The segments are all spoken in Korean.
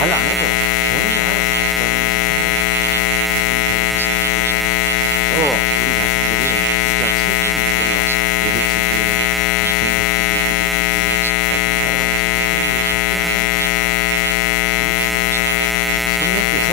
관리 안 해도 본인이 알아서 우리 자신들이 진짜 체질이 이걸로 예배치기, 성령께서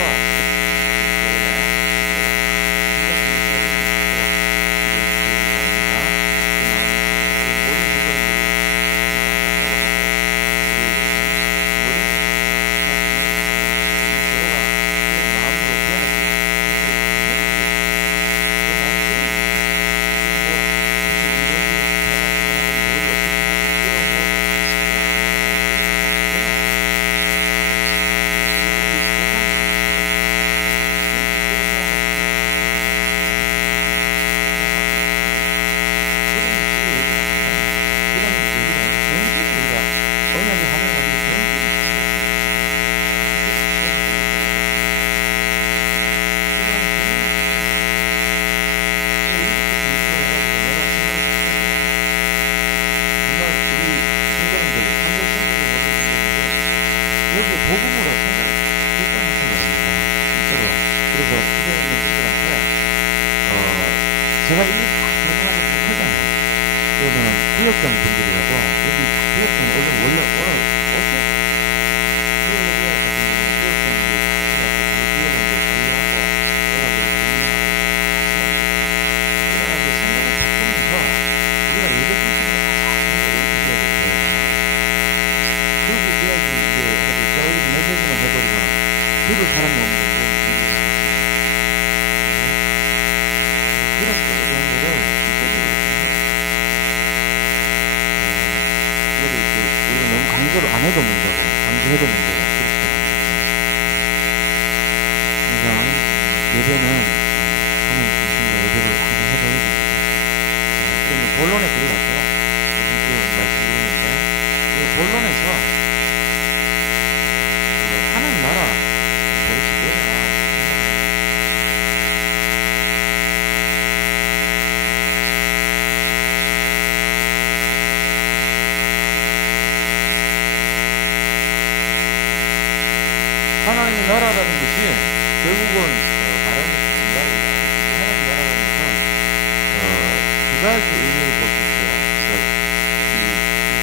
복음으로 생각을 결정하시는 겁니다. 진짜로. 그래서 주변에 있는 분들한테, 제가 이 설명하기 못하잖아요. 그러면 구역장 분들이라도, 여기 구역장 원래 오늘 오세요? 구역장 구역장들이 같이 가서 구역장들 관리하고, 오라고 분명하고 하시라고. 그래가지고 생각을 바꾸면서, 우리가 예배 중심으로 생각을 이렇게 돼야 돼요. 그렇게 돼야지, 제가 여기 메시지만 해버리면 들을 사람이 없는데 뭘 일이 하겠어요. 그런 것에 대한 거를 실제적으로 이거를 우리가 너무 강조를 안 해도 문제고 강조해도 문제고 그렇게 되는 거죠. 항상 예배는 하나님 중심으로 예배를 항상 해줘야 됩니다. 그러면 본론에 들어가서 말씀드리는데 나라라는 것이 결국은 말하는 것입니다. 하나님 나라라는 것은 두 가지 의미를 볼 수 있어요.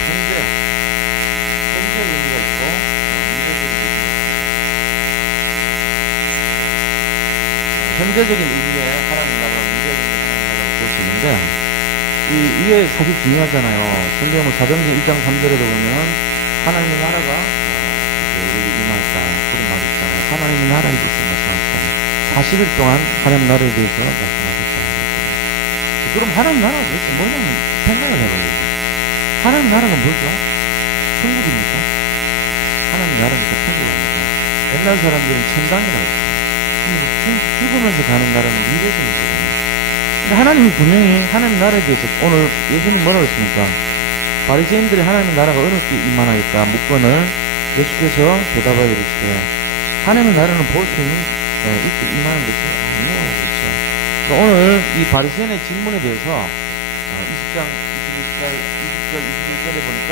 현재 의미가 있고 미래적인 의미가 있습니다. 현재적인 의미의 하나님 나라와 미래적인 하나님 나라를 볼 수 있는데 이게 사실 중요하잖아요. 성경 사도행전 1장 3절에도 보면 하나님의 나라가 우리에게 임하였다 그런 말이 있잖아요. 하나님의 나라에 대해서 말씀하셨잖아요. 40일 동안 하나님 나라에 대해서 말씀하셨다. 그럼 하나님 나라가 도대체 뭐냐면 생각을 해봐야 돼요. 하나님 나라가 뭐죠? 천국입니까? 하나님 나라니까 천국 아닙니까? 옛날 사람들은 천당이라고 했어요. 죽으면서 가는 나라는 미래적인 거잖아요. 근데 하나님이 분명히 하나님 나라에 대해서 오늘 예수님 뭐라고 했습니까? 바리새인들이 하나님의 나라가 어느 때 임하나이까 묻건을 예수께서 대답하여 이르시되 하나님의 나라는 볼 수 있는 이때 임하는 것이 아니요. 그렇죠. 오늘 이 바리새인의 질문에 대해서 20장 20절 21절에 보니까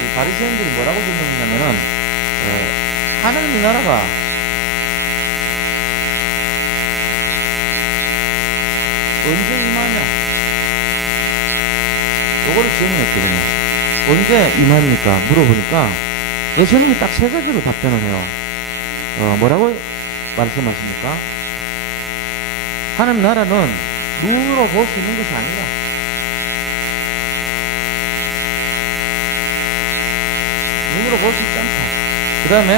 이 바리새인들이 뭐라고 질문했냐면은 하나님의 나라가 언제 임하냐? 요거를 질문했거든요. 언제 임합니까? 물어보니까 예수님이 딱 세 가지로 답변을 해요. 뭐라고 말씀하십니까? 하나님 나라는 눈으로 볼 수 있는 것이 아니라 눈으로 볼 수 있지 않다. 그 다음에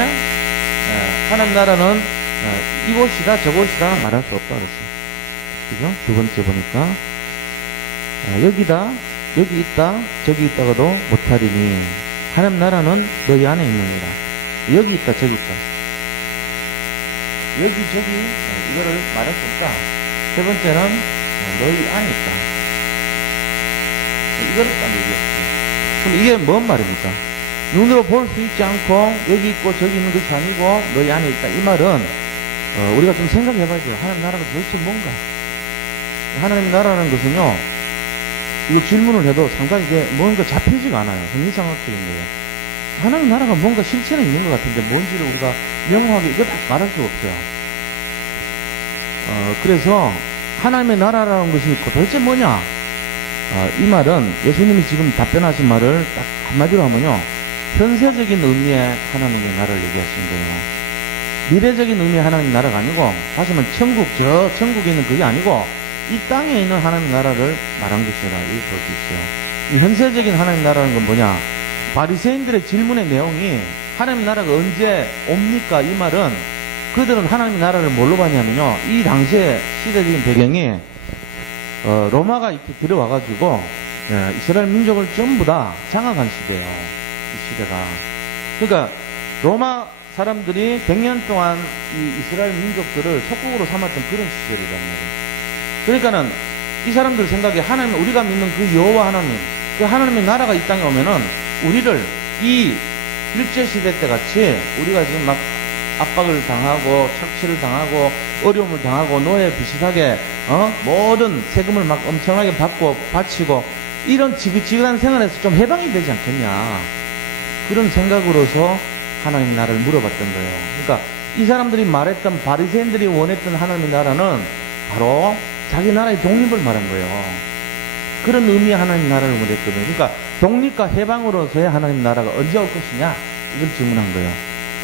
하나님 나라는 이곳이다 저곳이다 말할 수 없다 그랬어요. 그죠? 두 번째 보니까 여기다 여기 있다 저기 있다가도 못하리니 하나님 나라는 너희 안에 있느니라. 여기 있다 저기 있다 여기 저기 이거를 말할 수 없다. 세 번째는 너희 안에 있다. 이거를 딱 얘기했어요. 그럼 이게 뭔 말입니까? 눈으로 볼 수 있지 않고 여기 있고 저기 있는 것이 아니고 너희 안에 있다. 이 말은 우리가 좀 생각해 봐야 돼요. 하나님 나라가 도대체 뭔가? 하나님 나라라는 것은요, 이게 질문을 해도 상당히 이게 뭔가 잡히지가 않아요. 흥미상학적인 거예요. 하나님 나라가 뭔가 실체는 있는 것 같은데 뭔지를 우리가 명확하게 이거 딱 말할 수가 없어요. 그래서 하나님의 나라라는 것이 도대체 뭐냐? 이 말은 예수님이 지금 답변하신 말을 딱 한마디로 하면요, 현세적인 의미의 하나님의 나라를 얘기하신 거예요. 미래적인 의미의 하나님 나라가 아니고, 다시 말하면 천국, 저 천국에 있는 그게 아니고 이 땅에 있는 하나님 나라를 말한 것이라 이렇게 볼 수 있어요. 이 현세적인 하나님 나라는 건 뭐냐? 바리새인들의 질문의 내용이 하나님 나라가 언제 옵니까? 이 말은 그들은 하나님 나라를 뭘로 봤냐면요, 이 당시의 시대적인 배경이 로마가 이렇게 들어와가지고 이스라엘 민족을 전부 다 장악한 시대예요. 이 시대가. 그러니까 로마 사람들이 100년 동안 이 이스라엘 민족들을 속국으로 삼았던 그런 시절이란 말이에요. 그러니까는 이 사람들 생각에 하나님, 우리가 믿는 그 여호와 하나님, 그 하나님의 나라가 이 땅에 오면은 우리를 이 일제시대 때 같이 우리가 지금 막 압박을 당하고 착취를 당하고 어려움을 당하고 노예 비슷하게 모든 세금을 막 엄청나게 받고 바치고 이런 지긋지긋한 생활에서 좀 해방이 되지 않겠냐, 그런 생각으로서 하나님 나라를 물어봤던 거예요. 그러니까 이 사람들이 말했던, 바리새인들이 원했던 하나님의 나라는 바로 자기 나라의 독립을 말한 거예요. 그런 의미의 하나님 나라를 원했거든요. 그러니까 독립과 해방으로서의 하나님 나라가 언제 올 것이냐, 이걸 질문한 거예요.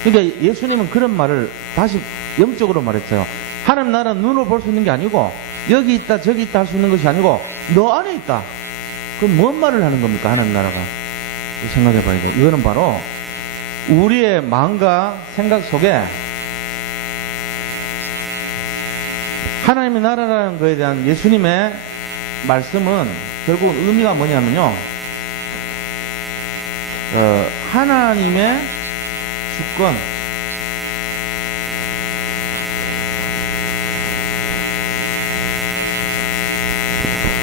그러니까 예수님은 그런 말을 다시 영적으로 말했어요. 하나님 나라는 눈으로 볼 수 있는 게 아니고 여기 있다 저기 있다 할 수 있는 것이 아니고 너 안에 있다. 그럼 뭔 말을 하는 겁니까? 하나님 나라가. 생각해 봐야 돼요. 이거는 바로 우리의 마음과 생각 속에 하나님의 나라라는 것에 대한 예수님의 말씀은 결국 의미가 뭐냐면요, 하나님의 주권,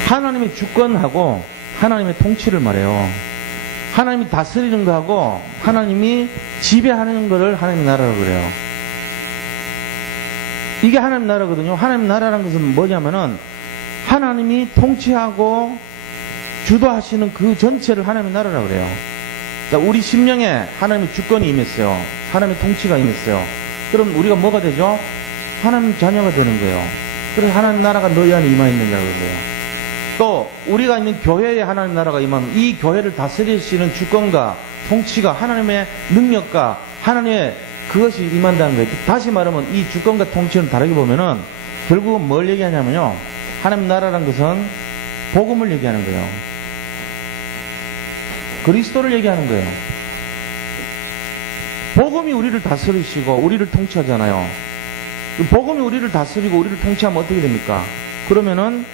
하나님의 주권하고 하나님의 통치를 말해요. 하나님이 다스리는 거하고 하나님이 지배하는 거를 하나님의 나라라고 그래요. 이게 하나님 나라거든요. 하나님 나라라는 것은 뭐냐면은 하나님이 통치하고 주도하시는 그 전체를 하나님의 나라라고 그래요. 자, 우리 심령에 하나님의 주권이 임했어요. 하나님의 통치가 임했어요. 그럼 우리가 뭐가 되죠? 하나님 자녀가 되는 거예요. 그래서 하나님 나라가 너희 안에 임하있느냐는 거예요. 또 우리가 있는 교회에 하나님 나라가 임하면 이 교회를 다스리시는 주권과 통치가 하나님의 능력과 하나님의 그것이 임한다는 거예요. 다시 말하면 이 주권과 통치는 다르게 보면은 결국은 뭘 얘기하냐면요. 하나님 나라라는 것은 복음을 얘기하는 거예요. 그리스도를 얘기하는 거예요. 복음이 우리를 다스리시고 우리를 통치하잖아요. 복음이 우리를 다스리고 우리를 통치하면 어떻게 됩니까? 그러면은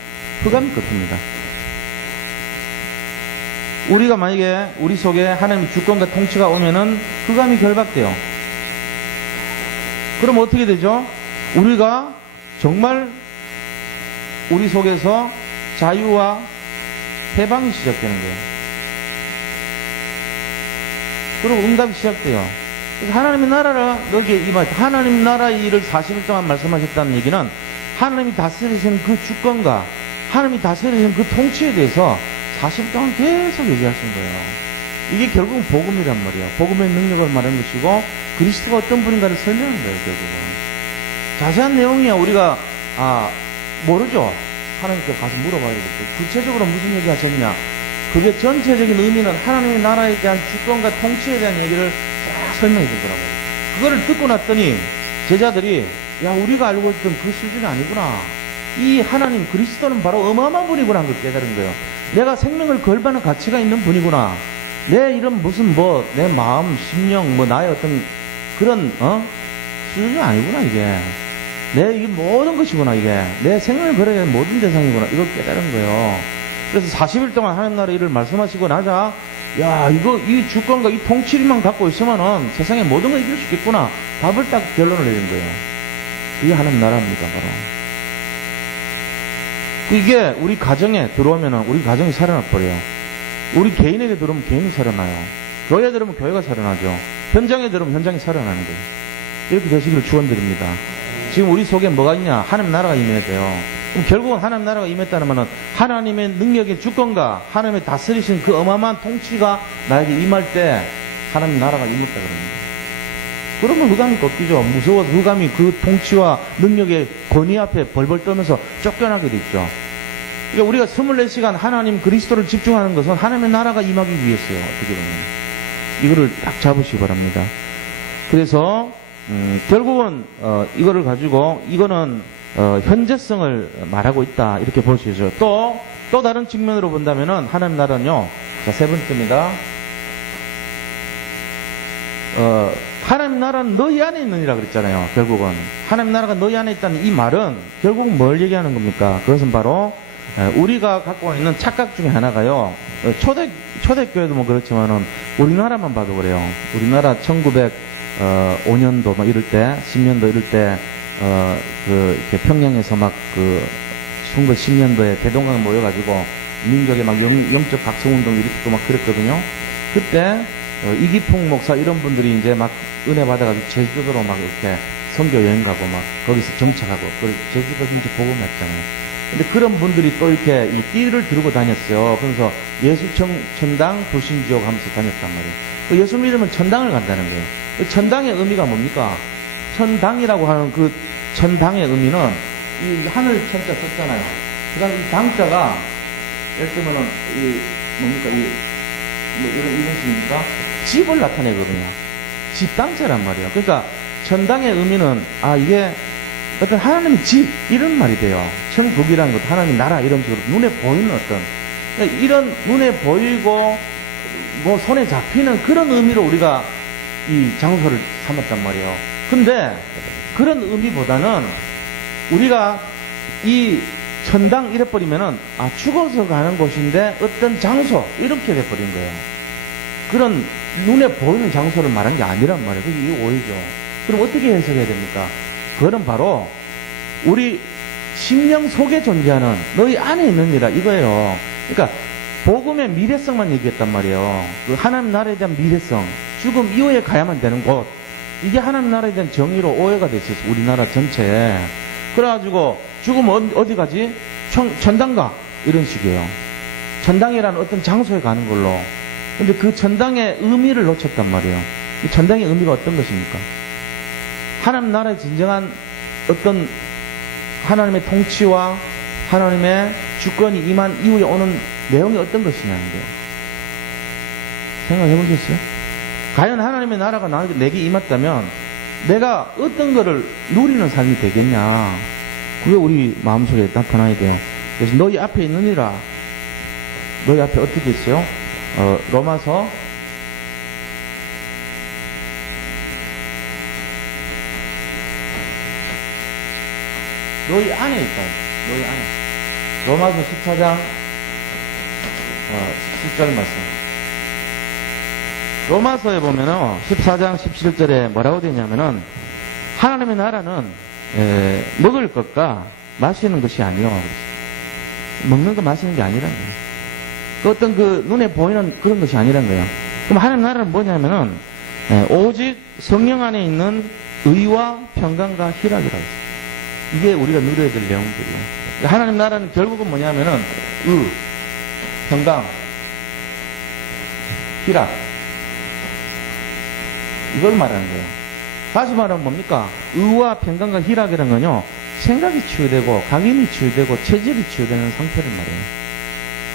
흑암이 꺾입니다. 우리가 만약에 우리 속에 하나님의 주권과 통치가 오면은 흑암이 결박돼요. 그럼 어떻게 되죠? 우리가 정말 우리 속에서 자유와 해방이 시작되는 거예요. 그리고 응답이 시작돼요. 하나님의 나라를 여기에 하나님 나라의 일을 40일 동안 말씀하셨다는 얘기는 하나님이 다스리시는 그 주권과 하나님이 다스리시는 그 통치에 대해서 40일 동안 계속 얘기하신 거예요. 이게 결국은 복음이란 말이에요. 복음의 능력을 말하는 것이고 그리스도가 어떤 분인가를 설명한 거예요. 결국은 자세한 내용이야 우리가 모르죠. 하나님께 가서 물어봐야 되겠죠. 구체적으로 무슨 얘기 하셨냐. 그게 전체적인 의미는 하나님의 나라에 대한 주권과 통치에 대한 얘기를 쫙 설명해 준 거라고요. 그거를 듣고 났더니 제자들이 야 우리가 알고 있던 그 수준이 아니구나. 이 하나님 그리스도는 바로 어마어마한 분이구나 하는 걸 깨달은 거예요. 내가 생명을 걸바는 가치가 있는 분이구나. 내 이런 무슨 내 마음, 심령, 나의 어떤 그런 수준이 아니구나 이게. 이게 모든 것이구나 이게. 내 생명을 걸어야 하는 모든 대상이구나. 이걸 깨달은 거예요. 그래서 40일 동안 하나님 나라 일을 말씀하시고 나자 이 주권과 이 통치만 갖고 있으면은 세상의 모든 걸 이길 수 있겠구나. 답을 딱 결론을 내린 거예요. 그게 하나님 나라입니다, 바로. 이게 우리 가정에 들어오면은 우리 가정이 살아나 버려요. 우리 개인에게 들어오면 개인이 살아나요. 교회에 들어오면 교회가 살아나죠. 현장에 들어오면 현장이 살아나는 거예요. 이렇게 되시기를 축원드립니다. 지금 우리 속에 뭐가 있냐? 하나님 나라가 임해야 돼요. 그럼 결국은 하나님 나라가 임했다는 말은 하나님의 능력의 주권과 하나님의 다스리신 그 어마어마한 통치가 나에게 임할 때 하나님 나라가 임했다 그럽니다. 그러면 흑암이 꺾이죠. 무서워서 흑암이 그 통치와 능력의 권위 앞에 벌벌 떠면서 쫓겨나게 됐죠. 그러니까 우리가 24시간 하나님 그리스도를 집중하는 것은 하나님의 나라가 임하기 위해서요. 어떻게 보면. 이거를 딱 잡으시기 바랍니다. 그래서 결국은 이거를 가지고 이거는 현재성을 말하고 있다 이렇게 볼 수 있어요. 또 다른 측면으로 본다면은 하나님 나라는요. 자, 세 번째입니다. 하나님 나라는 너희 안에 있느니라 그랬잖아요. 결국은 하나님 나라가 너희 안에 있다는 이 말은 결국은 뭘 얘기하는 겁니까? 그것은 바로 우리가 갖고 있는 착각 중에 하나가요. 초대교회도 뭐 그렇지만은 우리나라만 봐도 그래요. 우리나라 1905년도 막 이럴 때, 10년도 이럴 때, 이렇게 평양에서 막 1910년도에 대동강 모여가지고 민족의 막 영적 각성운동 일으키고 막 그랬거든요. 그때, 이기풍 목사 이런 분들이 이제 막 은혜 받아가지고 제주도로 막 이렇게 선교 여행 가고 막 거기서 정착하고, 제주도 진짜 복음했잖아요. 근데 그런 분들이 또 이렇게 이 띠를 들고 다녔어요. 그래서 예수천당 불신지옥 하면서 다녔단 말이에요. 예수 믿으면 천당을 간다는 거예요. 천당의 의미가 뭡니까? 천당이라고 하는 그 천당의 의미는 이 하늘 천자 썼잖아요. 그 다음에 이 당자가 예를 들면은 뭡니까? 이런 식입니까? 집을 나타내거든요. 집당자란 말이에요. 그러니까 천당의 의미는 이게 어떤 하나님의 집 이런 말이 돼요. 천국이라는 것도 하나님 나라 이런 식으로 눈에 보이는 어떤 그러니까 이런 눈에 보이고 손에 잡히는 그런 의미로 우리가 이 장소를 삼았단 말이에요. 근데 그런 의미보다는 우리가 이 천당 이래버리면은 죽어서 가는 곳인데 어떤 장소 이렇게 돼버린 거예요. 그런 눈에 보이는 장소를 말한 게 아니란 말이에요. 그게 이게 오해죠. 그럼 어떻게 해석해야 됩니까? 그거는 바로 우리 심령 속에 존재하는 너희 안에 있느니라 이거예요. 그러니까 복음의 미래성만 얘기했단 말이에요. 그 하나님 나라에 대한 미래성, 죽음 이후에 가야만 되는 곳, 이게 하나님 나라에 대한 정의로 오해가 됐었어. 우리나라 전체에. 그래가지고 죽으면 어디 가지? 천당가 이런 식이에요. 천당이라는 어떤 장소에 가는 걸로. 근데 그 천당의 의미를 놓쳤단 말이에요. 이 천당의 의미가 어떤 것입니까? 하나님 나라의 진정한 어떤 하나님의 통치와 하나님의 주권이 임한 이후에 오는 내용이 어떤 것이냐는 거예요. 생각해 보셨어요? 과연 하나님의 나라가 내게 임했다면 내가 어떤 거를 누리는 삶이 되겠냐. 그게 우리 마음속에 나타나야 돼요. 그래서 너희 앞에 있느니라. 너희 앞에 어떻게 있어요? 로마서 '너희 안에 있다. 너희 안에. 로마서 14장 17절 말씀. 로마서에 보면은 14장 17절에 뭐라고 되냐면은 하나님의 나라는 먹을 것과 마시는 것이 아니요. 먹는 거 마시는 게 아니라는 거예요. 그 어떤 그 눈에 보이는 그런 것이 아니라는 거예요. 그럼 하나님 나라는 뭐냐면은 오직 성령 안에 있는 의와 평강과 희락이라고 했어요. 이게 우리가 누려야 될 내용들이에요. 하나님 나라는 결국은 뭐냐면은 의, 평강, 희락, 이걸 말하는 거예요. 다시 말하면 뭡니까? 의와 평강과 희락이라는 건요, 생각이 치유되고 각인이 치유되고 체질이 치유되는 상태를 말해요.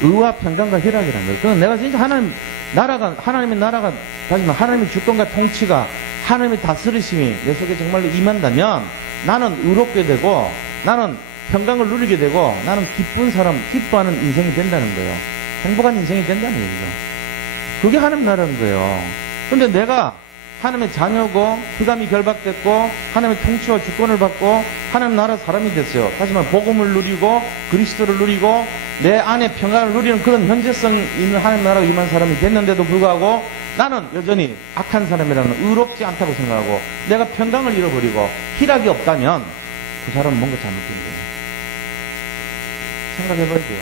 의와 평강과 희락이라는 거예요. 그건 내가 진짜 하나님의 나라가 다시 말하면 하나님의 주권과 통치가, 하나님의 다스리심이 내 속에 정말로 임한다면 나는 의롭게 되고 나는 평강을 누리게 되고 나는 기쁜 사람, 기뻐하는 인생이 된다는 거예요. 행복한 인생이 된다는 얘기죠. 그게 하나님 나라는 거예요. 그런데 내가 하나님의 자녀고 흑암이 결박됐고 하나님의 통치와 주권을 받고 하나님 나라 사람이 됐어요. 다시 말해 복음을 누리고 그리스도를 누리고 내 안에 평강을 누리는 그런 현재성 있는 하나님 나라가 임한 사람이 됐는데도 불구하고 나는 여전히 악한 사람이라는 의롭지 않다고 생각하고 내가 평강을 잃어버리고 희락이 없다면 그 사람은 뭔가 잘못된 거예요. 생각해봐야 돼요.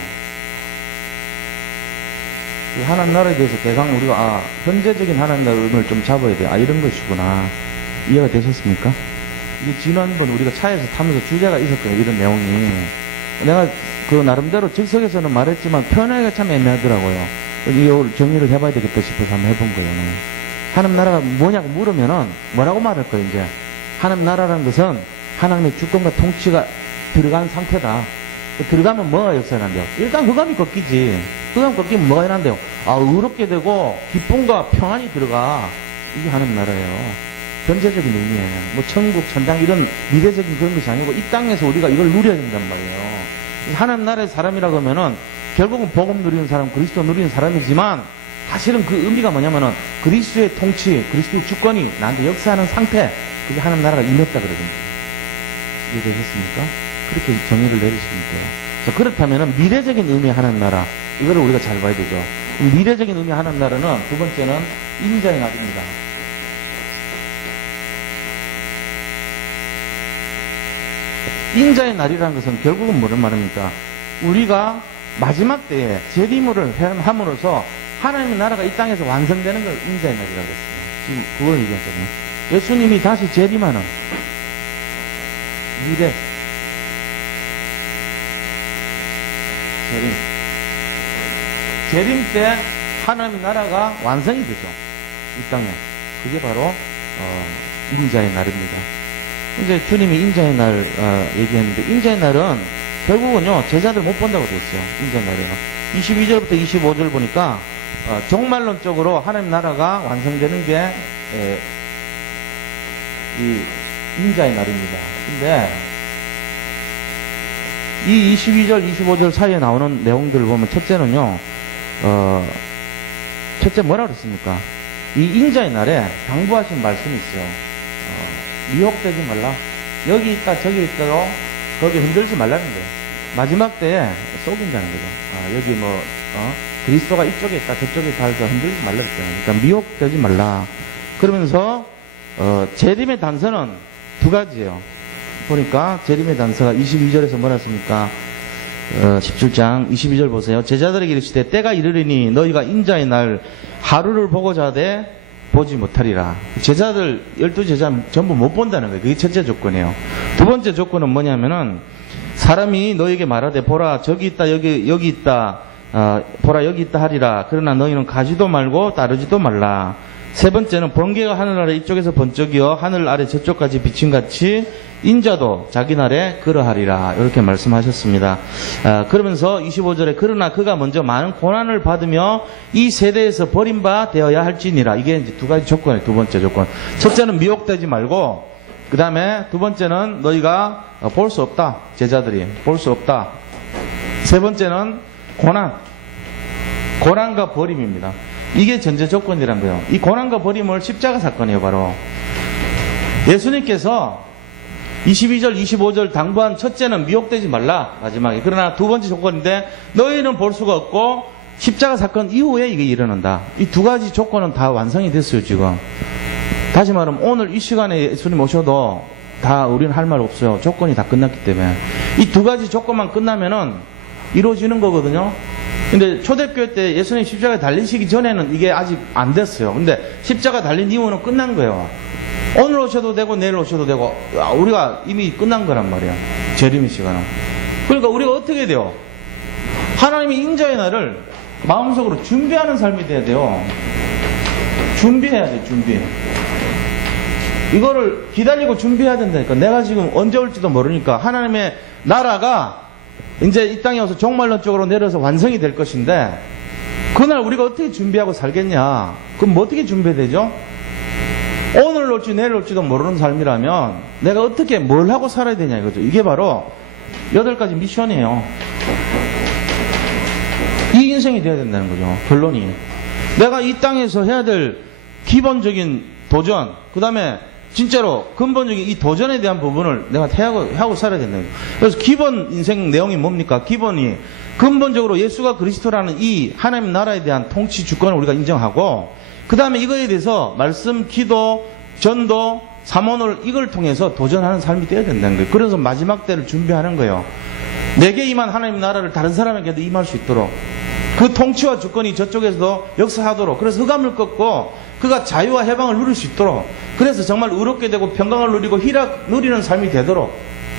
하나님 나라에 대해서 대강 우리가 현재적인 하나님 나라의 의미를 좀 잡아야 돼요. 이런 것이구나. 이해가 되셨습니까? 이게 지난번 우리가 차에서 타면서 주제가 있었거든요. 이런 내용이. 내가 그 나름대로 즉석에서는 말했지만 표현하기가 참 애매하더라고요. 이걸 정리를 해봐야 되겠다 싶어서 한번 해본 거예요. 하나님 나라가 뭐냐고 물으면은 뭐라고 말할 거예요, 이제. 하나님 나라라는 것은 하나님의 주권과 통치가 들어간 상태다. 들어가면 뭐가 역사한대요? 일단 흑암이 꺾이지. 흑암 꺾이면 뭐가 일어난대요? 의롭게 되고 기쁨과 평안이 들어가. 이게 하나님 나라예요. 현재적인 의미예요. 뭐 천국, 천당 이런 미래적인 그런 것이 아니고 이 땅에서 우리가 이걸 누려야 된단 말이에요. 하나님 나라의 사람이라고 하면은 결국은 복음 누리는 사람, 그리스도 누리는 사람이지만 사실은 그 의미가 뭐냐면은 그리스도의 통치, 그리스도의 주권이 나한테 역사하는 상태, 그게 하나님 나라가 임했다 그러거든요. 이해되셨습니까? 그렇게 정의를 내리시면 돼요. 자, 그렇다면은 미래적인 의미의 하나님 나라, 이거를 우리가 잘 봐야 되죠. 미래적인 의미의 하나님 나라는 두 번째는 인자의 날입니다. 인자의 날이라는 것은 결국은 뭐를 말합니까? 우리가 마지막 때에 재림을 함으로써 하나님의 나라가 이 땅에서 완성되는 걸 인자의 날이라고 했어요. 지금 그걸 얘기하잖아요. 예수님이 다시 재림하는 미래 재림 때 하나님의 나라가 완성이 되죠. 이 땅에. 그게 바로 인자의 날입니다. 이제 주님이 인자의 날 얘기했는데 인자의 날은 결국은요 제자들 못 본다고 되어 있어요. 인자의 날에는 22절부터 25절 보니까 종말론적으로 하나님 나라가 완성되는 게 이 인자의 날입니다. 근데 이 22절 25절 사이에 나오는 내용들을 보면 첫째는요 첫째 뭐라 그랬습니까? 이 인자의 날에 당부하신 말씀이 있어요. 미혹되지 말라. 여기 있다 저기 있다로 거기 흔들지 말라는 거예요. 마지막 때에 속인다는 거죠. 여기 그리스도가 이쪽에 있다 저쪽에 있다 할 때 흔들지 말라 그랬잖아요. 그러니까 미혹되지 말라. 그러면서 재림의 단서는 두 가지예요. 보니까 재림의 단서가 22절에서 뭐라 했습니까? 17장 22절 보세요. 제자들에게 이르시되 때가 이르리니 너희가 인자의 날 하루를 보고자 하되 보지 못하리라. 제자들 12제자 전부 못 본다는 거예요. 그게 첫째 조건이에요. 두 번째 조건은 뭐냐면은 사람이 너에게 말하되 보라 저기 있다 여기 있다 보라 여기 있다 하리라. 그러나 너희는 가지도 말고 따르지도 말라. 세 번째는 번개가 하늘 아래 이쪽에서 번쩍이어 하늘 아래 저쪽까지 비침같이 인자도 자기 날에 그러하리라 이렇게 말씀하셨습니다. 그러면서 25절에 그러나 그가 먼저 많은 고난을 받으며 이 세대에서 버림바 되어야 할지니라. 이게 이제 두 가지 조건이에요. 두 번째 조건. 첫째는 미혹되지 말고, 그 다음에 두 번째는 너희가 볼 수 없다. 제자들이 볼 수 없다. 세 번째는 고난과 버림입니다. 이게 전제 조건이란 거예요. 이 고난과 버림을 십자가 사건이에요. 바로 예수님께서 22절 25절 당부한 첫째는 미혹되지 말라 마지막에. 그러나 두 번째 조건인데 너희는 볼 수가 없고 십자가 사건 이후에 이게 일어난다. 이 두 가지 조건은 다 완성이 됐어요. 지금 다시 말하면 오늘 이 시간에 예수님 오셔도 다 우리는 할 말 없어요. 조건이 다 끝났기 때문에 이 두 가지 조건만 끝나면은 이루어지는 거거든요. 근데 초대교회 때 예수님 십자가에 달리시기 전에는 이게 아직 안 됐어요. 근데 십자가 달린 이후는 끝난 거예요. 오늘 오셔도 되고 내일 오셔도 되고 우리가 이미 끝난 거란 말이에요. 재림의 시간은. 그러니까 우리가 어떻게 돼요? 하나님이 인자의 날을 마음속으로 준비하는 삶이 돼야 돼요. 준비해야 돼. 준비. 이거를 기다리고 준비해야 된다니까. 내가 지금 언제 올지도 모르니까 하나님의 나라가 이제 이 땅에 와서 종말론 쪽으로 내려서 완성이 될 것인데 그날 우리가 어떻게 준비하고 살겠냐? 그럼 뭐 어떻게 준비해야 되죠? 오늘 올지 내일 올지도 모르는 삶이라면 내가 어떻게 뭘 하고 살아야 되냐 이거죠. 이게 바로 8가지 미션이에요. 이 인생이 돼야 된다는 거죠. 결론이. 내가 이 땅에서 해야 될 기본적인 도전, 그 다음에 진짜로 근본적인 이 도전에 대한 부분을 내가 하고 살아야 된다는 거예요. 그래서 기본 인생 내용이 뭡니까? 기본이 근본적으로 예수가 그리스도라는 이 하나님 나라에 대한 통치 주권을 우리가 인정하고 그 다음에 이거에 대해서 말씀, 기도, 전도, 사모를 이걸 통해서 도전하는 삶이 되어야 된다는 거예요. 그래서 마지막 때를 준비하는 거예요. 내게 임한 하나님 나라를 다른 사람에게도 임할 수 있도록 그 통치와 주권이 저쪽에서도 역사하도록 그래서 흑암을 꺾고 그가 자유와 해방을 누릴 수 있도록 그래서 정말 의롭게 되고 평강을 누리고 희락 누리는 삶이 되도록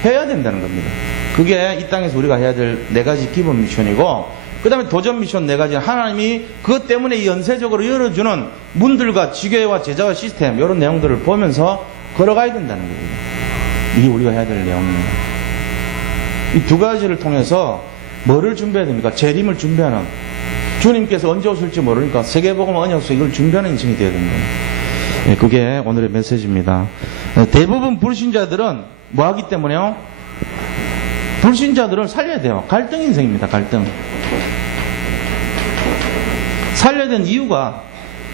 해야 된다는 겁니다. 그게 이 땅에서 우리가 해야 될 4가지 기본 미션이고 그 다음에 도전 미션 4가지 하나님이 그것 때문에 연쇄적으로 열어주는 문들과 지교회와 제자와 시스템 이런 내용들을 보면서 걸어가야 된다는 겁니다. 이게 우리가 해야 될 내용입니다. 이 두 가지를 통해서 뭐를 준비해야 됩니까? 재림을 준비하는 주님께서 언제 오실지 모르니까 세계복음 언약서 이걸 준비하는 인생이 되어야 됩니다. 네, 그게 오늘의 메시지입니다. 대부분 불신자들은 뭐 하기 때문에요? 불신자들은 살려야 돼요. 갈등 인생입니다. 갈등. 살려야 되는 이유가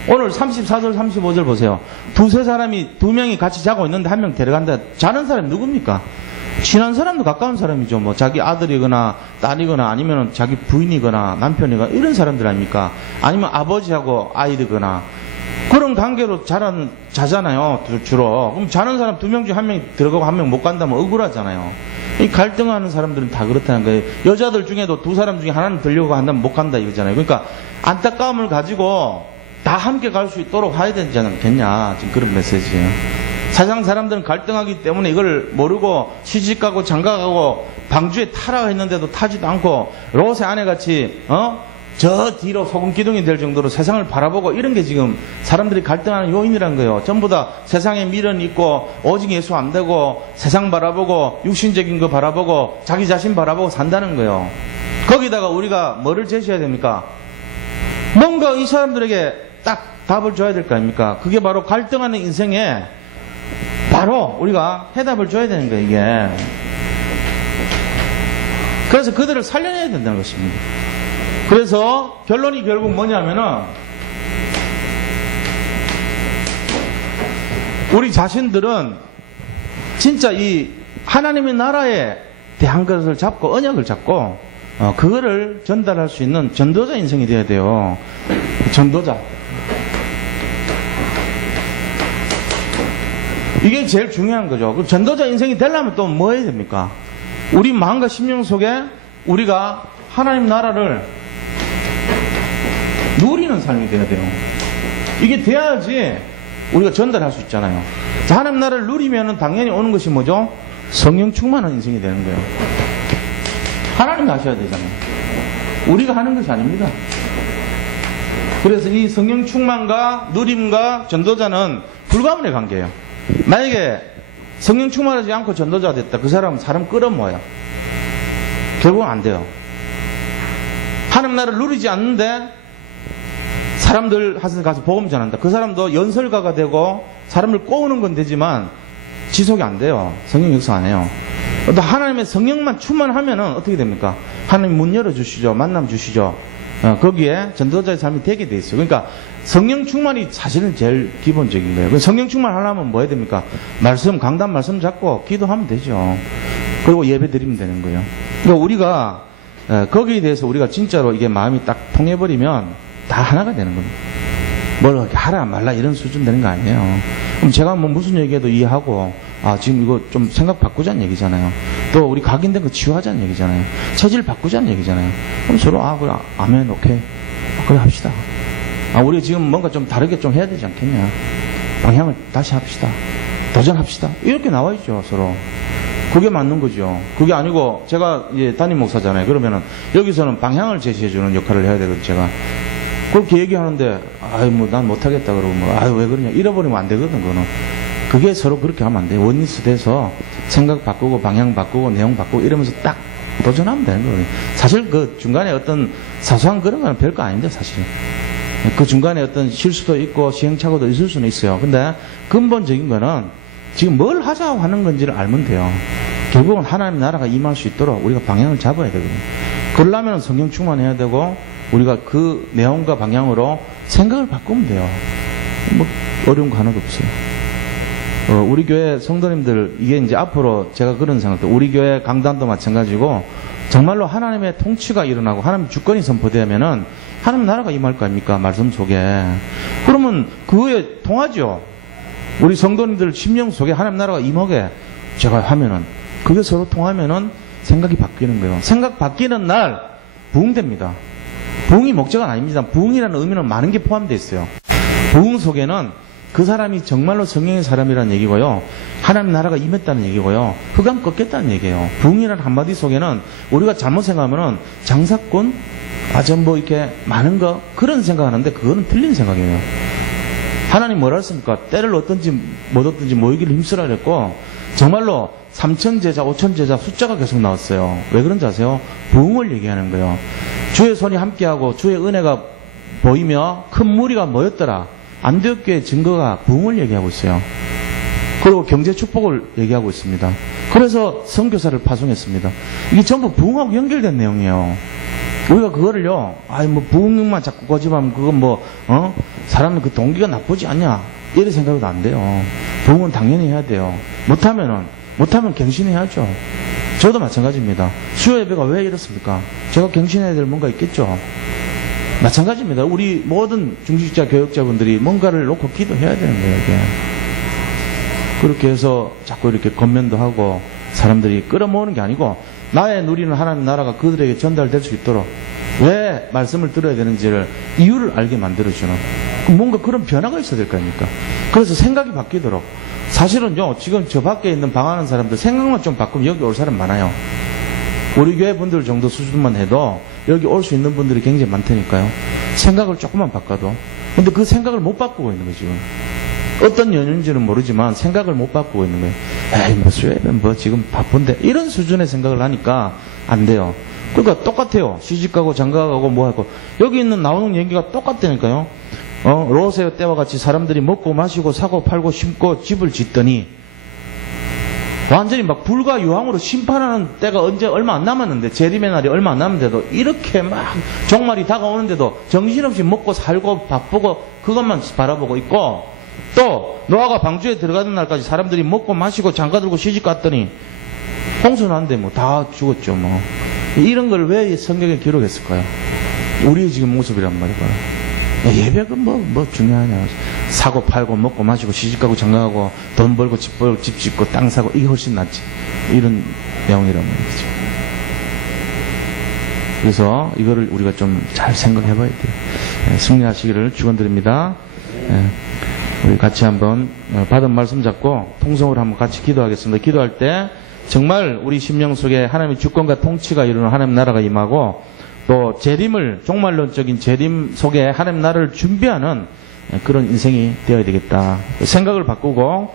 오늘 34절 35절 보세요. 두세 사람이 2명이 같이 자고 있는데 1명 데려간다. 자는 사람이 누굽니까? 친한 사람도 가까운 사람이죠. 뭐 자기 아들이거나 딸이거나 아니면 자기 부인이거나 남편이거나 이런 사람들 아닙니까? 아니면 아버지하고 아이들이거나 그런 관계로 자잖아요. 주로. 그럼 자는 사람 2명 중에 1명이 들어가고 1명 못 간다면 억울하잖아요. 이 갈등하는 사람들은 다 그렇다는 거예요. 여자들 중에도 2사람 중에 하나는 들려고 한다면 못 간다 이거잖아요. 그러니까 안타까움을 가지고 다 함께 갈 수 있도록 해야 되지 않겠냐. 지금 그런 메시지예요. 세상 사람들은 갈등하기 때문에 이걸 모르고 시집가고 장가가고 방주에 타라고 했는데도 타지도 않고 롯의 아내같이 저 뒤로 소금 기둥이 될 정도로 세상을 바라보고 이런 게 지금 사람들이 갈등하는 요인이란 거예요. 전부 다 세상에 미련이 있고 오직 예수 안 되고 세상 바라보고 육신적인 거 바라보고 자기 자신 바라보고 산다는 거예요. 거기다가 우리가 뭐를 제시해야 됩니까? 뭔가 이 사람들에게 딱 답을 줘야 될 거 아닙니까? 그게 바로 갈등하는 인생에 바로 우리가 해답을 줘야 되는 거예요. 이게. 그래서 그들을 살려내야 된다는 것입니다. 그래서 결론이 결국 뭐냐면은 우리 자신들은 진짜 이 하나님의 나라에 대한 것을 잡고 언약을 잡고 그거를 전달할 수 있는 전도자 인생이 돼야 돼요. 전도자. 이게 제일 중요한 거죠. 그 전도자 인생이 되려면 또 뭐 해야 됩니까? 우리 마음과 심령 속에 우리가 하나님 나라를 누리는 삶이 돼야 돼요. 이게 돼야지 우리가 전달할 수 있잖아요. 자, 하나님 나라를 누리면은 당연히 오는 것이 뭐죠? 성령 충만한 인생이 되는 거예요. 하나님이 하셔야 되잖아요. 우리가 하는 것이 아닙니다. 그래서 이 성령 충만과 누림과 전도자는 불가분의 관계예요. 만약에 성령 충만하지 않고 전도자가 됐다. 그 사람은 사람 끌어모아요. 결국은 안 돼요. 하나님 나라를 누리지 않는데 사람들 가서 복음 전한다. 그 사람도 연설가가 되고 사람을 꼬우는 건 되지만 지속이 안 돼요. 성령 역사 안 해요. 또 하나님의 성령만 충만하면은 어떻게 됩니까? 하나님 문 열어주시죠. 만남 주시죠. 거기에 전도자의 삶이 되게 돼 있어요. 그러니까 성령 충만이 사실은 제일 기본적인 거예요. 성령 충만하려면 뭐 해야 됩니까? 강단 말씀 잡고 기도하면 되죠. 그리고 예배 드리면 되는 거예요. 그러니까 우리가 거기에 대해서 우리가 진짜로 이게 마음이 딱 통해버리면 다 하나가 되는 겁니다. 뭘 하라 말라 이런 수준 되는 거 아니에요. 그럼 제가 뭐 무슨 얘기해도 이해하고 지금 이거 좀 생각 바꾸자는 얘기잖아요. 또 우리 각인된 거 치유하자는 얘기잖아요. 체질 바꾸자는 얘기잖아요. 그럼 서로 그래 아멘 오케이 그래 합시다. 우리 지금 뭔가 좀 다르게 좀 해야 되지 않겠냐. 방향을 다시 합시다. 도전합시다. 이렇게 나와있죠 서로. 그게 맞는 거죠. 그게 아니고 제가 이제 담임 목사잖아요. 그러면은 여기서는 방향을 제시해주는 역할을 해야 되거든요. 제가 그렇게 얘기하는데 난 못하겠다 그러고 왜 그러냐 잃어버리면 안 되거든. 그거는 그게 서로 그렇게 하면 안 돼요. 원리스 돼서 생각 바꾸고 방향 바꾸고 내용 바꾸고 이러면서 딱 도전하면 되는 거거든요. 사실 그 중간에 어떤 사소한 그런 거는 별거 아닌데 사실 그 중간에 어떤 실수도 있고 시행착오도 있을 수는 있어요. 근데 근본적인 거는 지금 뭘 하자고 하는 건지를 알면 돼요. 결국은 하나님 나라가 임할 수 있도록 우리가 방향을 잡아야 되거든요. 그러려면 성령 충만해야 되고 우리가 그 내용과 방향으로 생각을 바꾸면 돼요. 뭐 어려운 거 하나도 없어요. 우리 교회 성도님들 이게 이제 앞으로 제가 그런 생각도 우리 교회 강단도 마찬가지고 정말로 하나님의 통치가 일어나고 하나님 주권이 선포되면은 하나님 나라가 임할 거 아닙니까? 말씀 속에. 그러면 그거에 통하죠. 우리 성도님들 심령 속에 하나님 나라가 임하게 제가 하면은 그게 서로 통하면은 생각이 바뀌는 거예요. 생각 바뀌는 날 부흥됩니다. 부흥이 목적은 아닙니다. 부흥이라는 의미는 많은 게 포함되어 있어요. 부흥 속에는 그 사람이 정말로 성령의 사람이라는 얘기고요. 하나님 나라가 임했다는 얘기고요. 흑암 꺾였다는 얘기예요. 부흥이라는 한마디 속에는 우리가 잘못 생각하면은 장사꾼, 뭐 이렇게 많은 거 그런 생각하는데 그거는 틀린 생각이에요. 하나님 뭐라 했습니까? 때를 얻든지 못 얻든지 모이기를 힘쓰라 그랬고 정말로 3천 제자, 5천 제자 숫자가 계속 나왔어요. 왜 그런지 아세요? 부흥을 얘기하는 거예요. 주의 손이 함께하고 주의 은혜가 보이며 큰 무리가 모였더라. 안디옥교의 증거가 부흥을 얘기하고 있어요. 그리고 경제 축복을 얘기하고 있습니다. 그래서 선교사를 파송했습니다. 이게 전부 부흥하고 연결된 내용이에요. 우리가 그거를요, 부흥만 자꾸 거집하면 그건 사람은 그 동기가 나쁘지 않냐. 이런 생각도 안 돼요. 부흥은 당연히 해야 돼요. 못하면 갱신해야죠. 저도 마찬가지입니다. 수요 예배가 왜 이렇습니까? 제가 갱신해야 될 뭔가 있겠죠. 마찬가지입니다. 우리 모든 중직자 교역자분들이 뭔가를 놓고 기도해야 되는 거예요, 이게. 그렇게 해서 자꾸 이렇게 건면도 하고 사람들이 끌어모으는 게 아니고 나의 누리는 하나님 나라가 그들에게 전달될 수 있도록 왜 말씀을 들어야 되는지를 이유를 알게 만들어주는 뭔가 그런 변화가 있어야 될 거 아닙니까? 그래서 생각이 바뀌도록 사실은요 지금 저 밖에 있는 방하는 사람들 생각만 좀 바꾸면 여기 올 사람 많아요. 우리 교회 분들 정도 수준만 해도 여기 올 수 있는 분들이 굉장히 많다니까요. 생각을 조금만 바꿔도. 근데 그 생각을 못 바꾸고 있는 거예요 지금. 어떤 연유인지는 모르지만 생각을 못 바꾸고 있는 거예요. 지금 바쁜데 이런 수준의 생각을 하니까 안 돼요. 그러니까 똑같아요. 시집가고 장가가고 뭐하고 여기 있는 나오는 얘기가 똑같다니까요. 로세오 때와 같이 사람들이 먹고 마시고 사고 팔고 심고 집을 짓더니 완전히 막 불과 유황으로 심판하는 때가 얼마 안 남았는데 재림의 날이 얼마 안 남았는데도 이렇게 막 종말이 다가오는데도 정신없이 먹고 살고 바쁘고 그것만 바라보고 있고 또 노아가 방주에 들어가는 날까지 사람들이 먹고 마시고 장가 들고 시집 갔더니 홍수난데 다 죽었죠. 이런 걸 왜 성경에 기록했을까요? 우리의 지금 모습이란 말이에요. 예배가 뭐 중요하냐. 사고 팔고 먹고 마시고 시집가고 장가가고 돈 벌고 집 짓고 땅 사고 이게 훨씬 낫지. 이런 내용이란 말이죠. 그래서 이거를 우리가 좀 잘 생각해 봐야 돼요. 승리하시기를 축원드립니다. 우리 같이 한번 받은 말씀 잡고 통성으로 한번 같이 기도하겠습니다. 기도할 때 정말 우리 심령 속에 하나님의 주권과 통치가 이루는 하나님 나라가 임하고 또 재림을, 종말론적인 재림 속에 하나님 나라를 준비하는 그런 인생이 되어야 되겠다. 생각을 바꾸고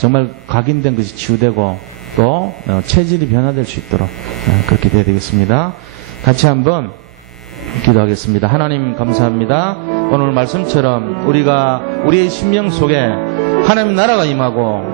정말 각인된 것이 치유되고 또 체질이 변화될 수 있도록 그렇게 되어야 되겠습니다. 같이 한번 기도하겠습니다. 하나님 감사합니다. 오늘 말씀처럼 우리가 우리의 심령 속에 하나님 나라가 임하고